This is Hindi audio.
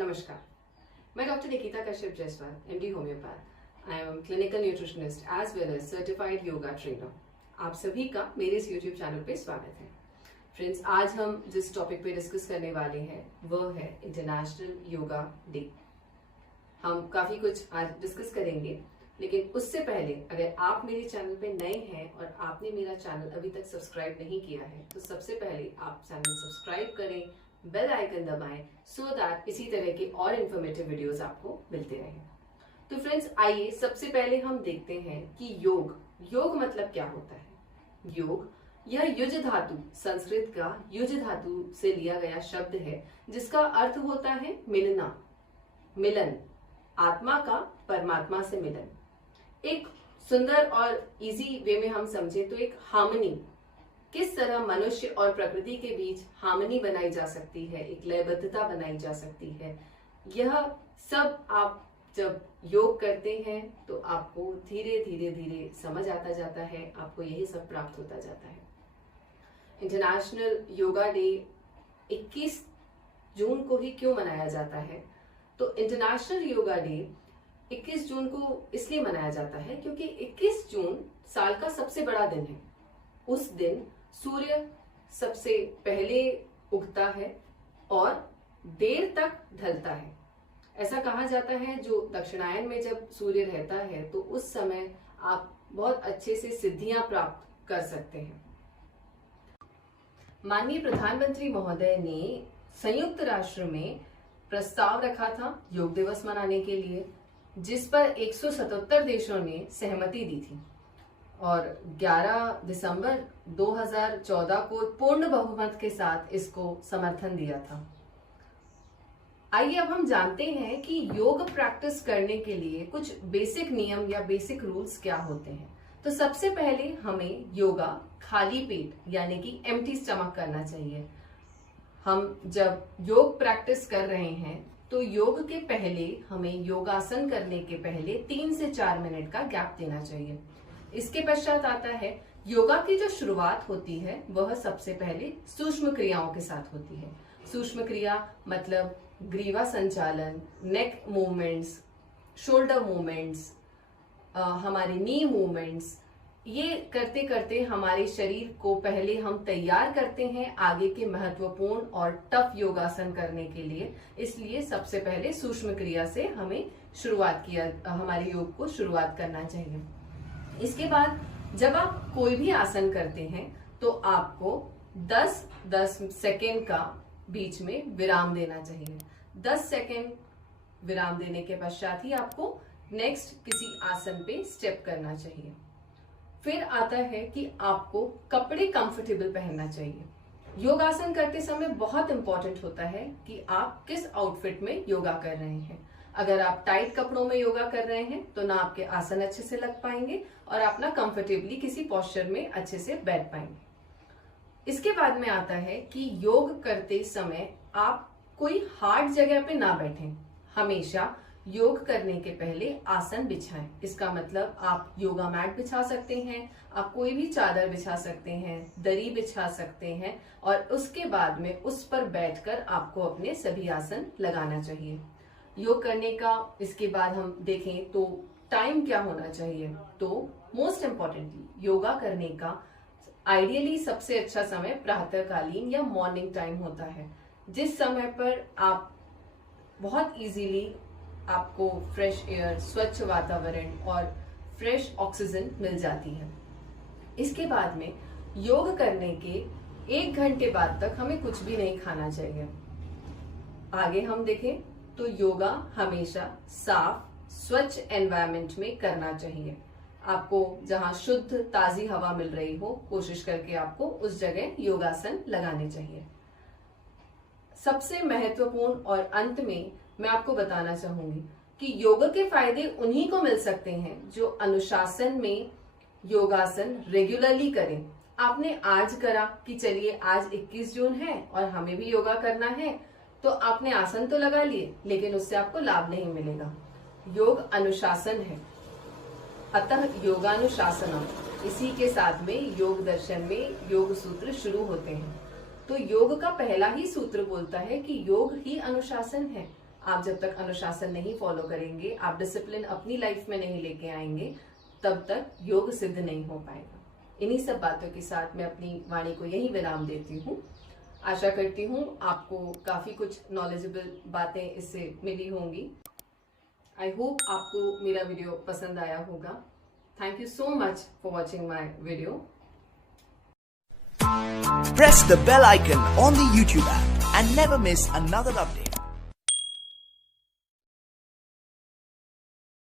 नमस्कार, मैं doctor Nikita Kashyap Jaiswal, MD homeopath. I am clinical nutritionist as well as certified yoga trainer. आप सभी का मेरे इस यूट्यूब चैनल पे स्वागत है। फ्रेंड्स, आज हम जिस टॉपिक पे डिस्कस करने वाले हैं वह है इंटरनेशनल योगा डे। हम काफी कुछ आज डिस्कस करेंगे, लेकिन उससे पहले अगर आप मेरे चैनल पे नए हैं और आपने मेरा चैनल अभी तक सब्सक्राइब नहीं किया है तो सबसे पहले आप चैनल सब्सक्राइब करें, बेल आइकन दबाएं सो दैट इसी तरह के और इन्फॉर्मेटिव वीडियोस आपको मिलते रहें। तो फ्रेंड्स, आइए सबसे पहले हम देखते हैं कि योग मतलब क्या होता है। योग यह युज धातु, संस्कृत का युज धातु से लिया गया शब्द है, जिसका अर्थ होता है मिलना, मिलन, आत्मा का परमात्मा से मिलन। एक सुंदर और इजी वे में हम समझे तो एक हार्मनी, किस तरह मनुष्य और प्रकृति के बीच हार्मनी बनाई जा सकती है, एक लयबद्धता बनाई जा सकती है, यह सब आप जब योग करते हैं तो आपको धीरे धीरे समझ आता जाता है, आपको यही सब प्राप्त होता जाता है। इंटरनेशनल योगा डे 21 जून को ही क्यों मनाया जाता है? तो इंटरनेशनल योगा डे 21 जून को इसलिए मनाया जाता है क्योंकि 21 जून साल का सबसे बड़ा दिन है। उस दिन सूर्य सबसे पहले उगता है और देर तक ढलता है। ऐसा कहा जाता है जो दक्षिणायन में जब सूर्य रहता है तो उस समय आप बहुत अच्छे से सिद्धियां प्राप्त कर सकते हैं। माननीय प्रधानमंत्री महोदय ने संयुक्त राष्ट्र में प्रस्ताव रखा था योग दिवस मनाने के लिए, जिस पर 177 देशों ने सहमति दी थी और 11 दिसंबर 2014 को पूर्ण बहुमत के साथ इसको समर्थन दिया था। आइए अब हम जानते हैं कि योग प्रैक्टिस करने के लिए कुछ बेसिक नियम या बेसिक रूल्स क्या होते हैं। तो सबसे पहले हमें योगा खाली पेट यानी कि एम्प्टी स्टमक करना चाहिए। हम जब योग प्रैक्टिस कर रहे हैं तो योग के पहले हमें योगासन करने के पहले 3 से 4 मिनट का गैप देना चाहिए। इसके पश्चात आता है योगा की जो शुरुआत होती है वह सबसे पहले सूक्ष्म क्रियाओं के साथ होती है। सूक्ष्म क्रिया मतलब ग्रीवा संचालन, नेक मूवमेंट्स, शोल्डर मूवमेंट्स, हमारे नी मूवमेंट्स, ये करते करते हमारे शरीर को पहले हम तैयार करते हैं आगे के महत्वपूर्ण और टफ योगासन करने के लिए। इसलिए सबसे पहले सूक्ष्म क्रिया से हमें हमारे योग को शुरुआत करना चाहिए। इसके बाद जब आप कोई भी आसन करते हैं तो आपको 10 सेकेंड का बीच में विराम देना चाहिए। 10 सेकेंड विराम देने के पश्चात ही आपको नेक्स्ट किसी आसन पे स्टेप करना चाहिए। फिर आता है कि आपको कपड़े कंफर्टेबल पहनना चाहिए। योगासन करते समय बहुत इंपॉर्टेंट होता है कि आप किस आउटफिट में योगा कर रहे हैं। अगर आप टाइट कपड़ों में योगा कर रहे हैं तो ना आपके आसन अच्छे से लग पाएंगे और आप ना कंफर्टेबली किसी पोस्चर में अच्छे से बैठ पाएंगे। इसके बाद में आता है कि योग करते समय आप कोई हार्ड जगह पे ना बैठें। हमेशा योग करने के पहले आसन बिछाएं। इसका मतलब आप योगा मैट बिछा सकते हैं, आप कोई भी चादर बिछा सकते हैं, दरी बिछा सकते हैं और उसके बाद में उस पर बैठकर आपको अपने सभी आसन लगाना चाहिए। योग करने का इसके बाद हम देखें तो टाइम क्या होना चाहिए। तो मोस्ट इम्पॉर्टेंटली योगा करने का आइडियली सबसे अच्छा समय प्रातःकालीन या मॉर्निंग टाइम होता है, जिस समय पर आप बहुत इजीली आपको फ्रेश एयर, स्वच्छ वातावरण और फ्रेश ऑक्सीजन मिल जाती है। इसके बाद में योग करने के 1 घंटे बाद तक हमें कुछ भी नहीं खाना चाहिए। आगे हम देखें तो योगा हमेशा साफ स्वच्छ एनवायरनमेंट में करना चाहिए। आपको जहां शुद्ध ताजी हवा मिल रही हो, कोशिश करके आपको उस जगह योगासन लगाने चाहिए। सबसे महत्वपूर्ण और अंत में मैं आपको बताना चाहूंगी कि योग के फायदे उन्हीं को मिल सकते हैं जो अनुशासन में योगासन रेगुलरली करें। आपने आज करा कि चलिए आज 21 जून है और हमें भी योगा करना है, तो आपने आसन तो लगा लिए लेकिन उससे आपको लाभ नहीं मिलेगा। योग अनुशासन है, अतः योगानुशासनम, इसी के साथ में योग दर्शन में योग सूत्र शुरू होते हैं। तो योग का पहला ही सूत्र बोलता है कि योग ही अनुशासन है। आप जब तक अनुशासन नहीं फॉलो करेंगे, आप डिसिप्लिन अपनी लाइफ में नहीं लेके आएंगे, तब तक योग सिद्ध नहीं हो पाएगा। इन्हीं सब बातों के साथ मैं अपनी वाणी को यही विराम देती हूँ। आशा करती हूँ आपको काफी कुछ नॉलेजेबल बातें इससे मिली होंगी। आई होप आपको मेरा वीडियो पसंद आया होगा। Thank you so much for watching my video. Press the bell icon on the YouTube app and never miss another update.